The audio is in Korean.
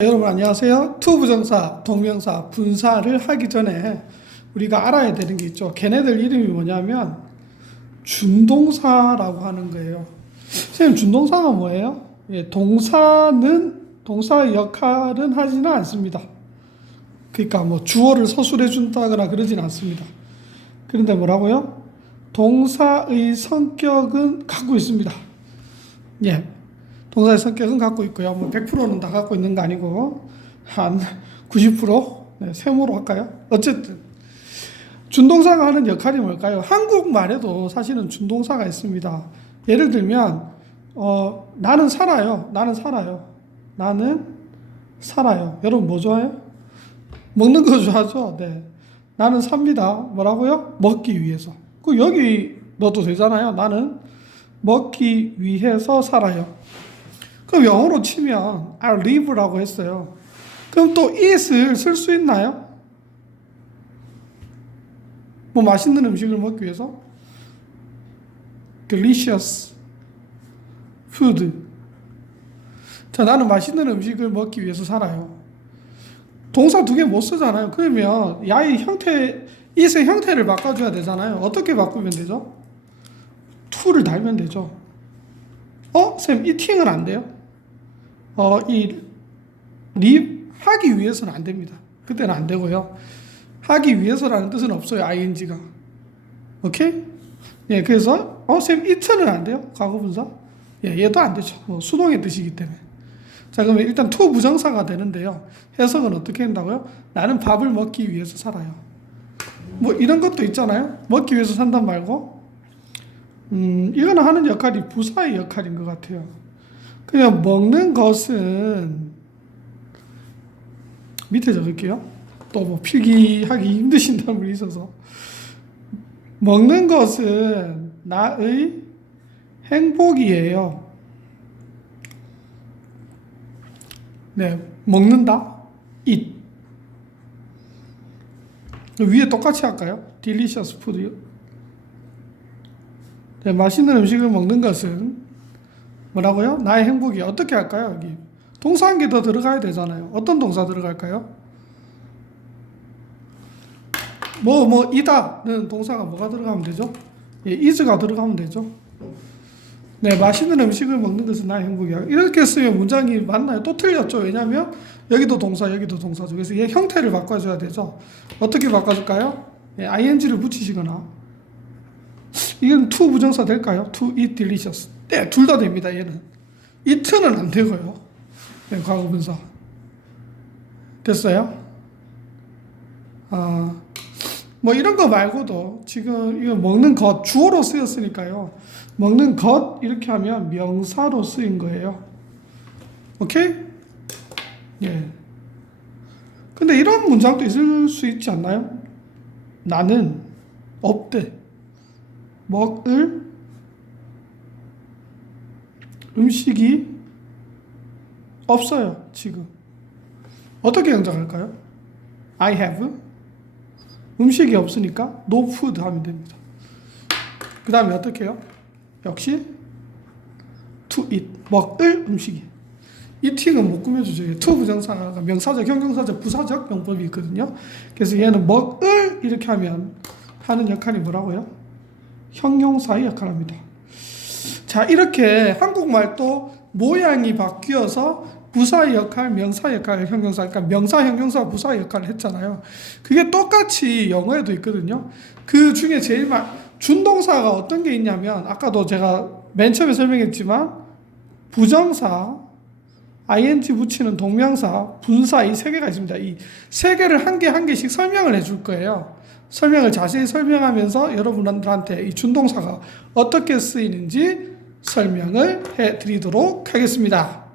여러분 안녕하세요. 투부정사, 동명사, 분사를 하기 전에 우리가 알아야 되는 게 있죠. 걔네들 이름이 뭐냐면 준동사라고 하는 거예요. 선생님 준동사가 뭐예요? 예, 동사는 동사의 역할은 하지는 않습니다. 그러니까 뭐 주어를 서술해 준다거나 그러진 않습니다. 그런데 뭐라고요? 동사의 성격은 갖고 있습니다. 예. 동사의 성격은 갖고 있고요. 뭐 100%는 다 갖고 있는 거 아니고 한 90% 네, 세모로 할까요? 어쨌든 준동사가 하는 역할이 뭘까요? 한국말에도 사실은 준동사가 있습니다. 예를 들면 어, 나는 살아요. 나는 살아요. 나는 살아요. 여러분 뭐 좋아해요? 먹는 거 좋아하죠? 네. 나는 삽니다. 뭐라고요? 먹기 위해서. 그 여기 넣어도 되잖아요. 나는 먹기 위해서 살아요. 그럼 영어로 치면 I live라고 했어요. 그럼 또 it을 쓸수 있나요? 뭐 맛있는 음식을 먹기 위해서 delicious food. 자, 나는 맛있는 음식을 먹기 위해서 살아요. 동사 두 개 못 쓰잖아요. 그러면 야의 형태, it의 형태를 바꿔줘야 되잖아요. 어떻게 바꾸면 되죠? to를 달면 되죠. 어? 쌤, eating은 안 돼요? 어, 이, 립, 하기 위해서는 안 됩니다. 그때는 안 되고요. 하기 위해서라는 뜻은 없어요, ing가. 오케이? 예, 그래서, 어, 쌤, it는 안 돼요? 과거 분사? 예, 얘도 안 되죠. 뭐, 수동의 뜻이기 때문에. 자, 그러면 일단 to 부정사가 되는데요. 해석은 어떻게 한다고요? 나는 밥을 먹기 위해서 살아요. 뭐, 이런 것도 있잖아요. 먹기 위해서 산단 말고, 음, 이거는 하는 역할이 부사의 역할인 것 같아요. 그냥 먹는 것은 밑에 적을게요. 또 뭐 필기하기 힘드신 분이 있어서 먹는 것은 나의 행복이에요. 네, 먹는다. eat. 위에 똑같이 할까요? delicious food요. 네, 맛있는 음식을 먹는 것은 뭐라고요? 나의 행복이 어떻게 할까요? 여기 동사 한 개 더 들어가야 되잖아요. 어떤 동사 들어갈까요? 뭐, 뭐, 이다는 동사가 뭐가 들어가면 되죠? 예, is가 들어가면 되죠. 네, 맛있는 음식을 먹는 것은 나의 행복이야. 이렇게 쓰면 문장이 맞나요? 또 틀렸죠. 왜냐하면 여기도 동사, 여기도 동사죠. 그래서 얘 형태를 바꿔줘야 되죠. 어떻게 바꿔줄까요? 예, ing를 붙이시거나. 이건 to 부정사 될까요? to eat delicious. 네, 둘 다 됩니다. 얘는. it는 안 되고요. 네, 과거 분사. 됐어요? 아, 뭐 이런 거 말고도 지금 이거 먹는 것 주어로 쓰였으니까요. 먹는 것 이렇게 하면 명사로 쓰인 거예요. 오케이? 예. 근데 이런 문장도 있을 수 있지 않나요? 나는 없대. 먹을 음식이 없어요, 지금. 어떻게 영작할까요? I have 음식이 없으니까 no food 하면 됩니다. 그 다음에 어떻게 해요? 역시 to eat 먹을 음식이 eating은 못 꾸며주죠. to 부정사가 명사적, 형용사적, 부사적 용법이 있거든요. 그래서 얘는 먹을 이렇게 하면 하는 역할이 뭐라고요? 형용사의 역할을 합니다. 자, 이렇게 한국말도 모양이 바뀌어서 부사 역할, 명사 역할, 형용사, 그러니까 명사, 형용사, 부사 역할을 했잖아요. 그게 똑같이 영어에도 있거든요. 그 중에 제일 마, 준동사가 어떤 게 있냐면, 아까도 제가 맨 처음에 설명했지만, 부정사, ing 붙이는 동명사, 분사 이 세 개가 있습니다. 이 세 개를 한 개 한 개씩 설명을 해줄 거예요. 설명을 자세히 설명하면서 여러분들한테 이 준동사가 어떻게 쓰이는지 설명을 해 드리도록 하겠습니다.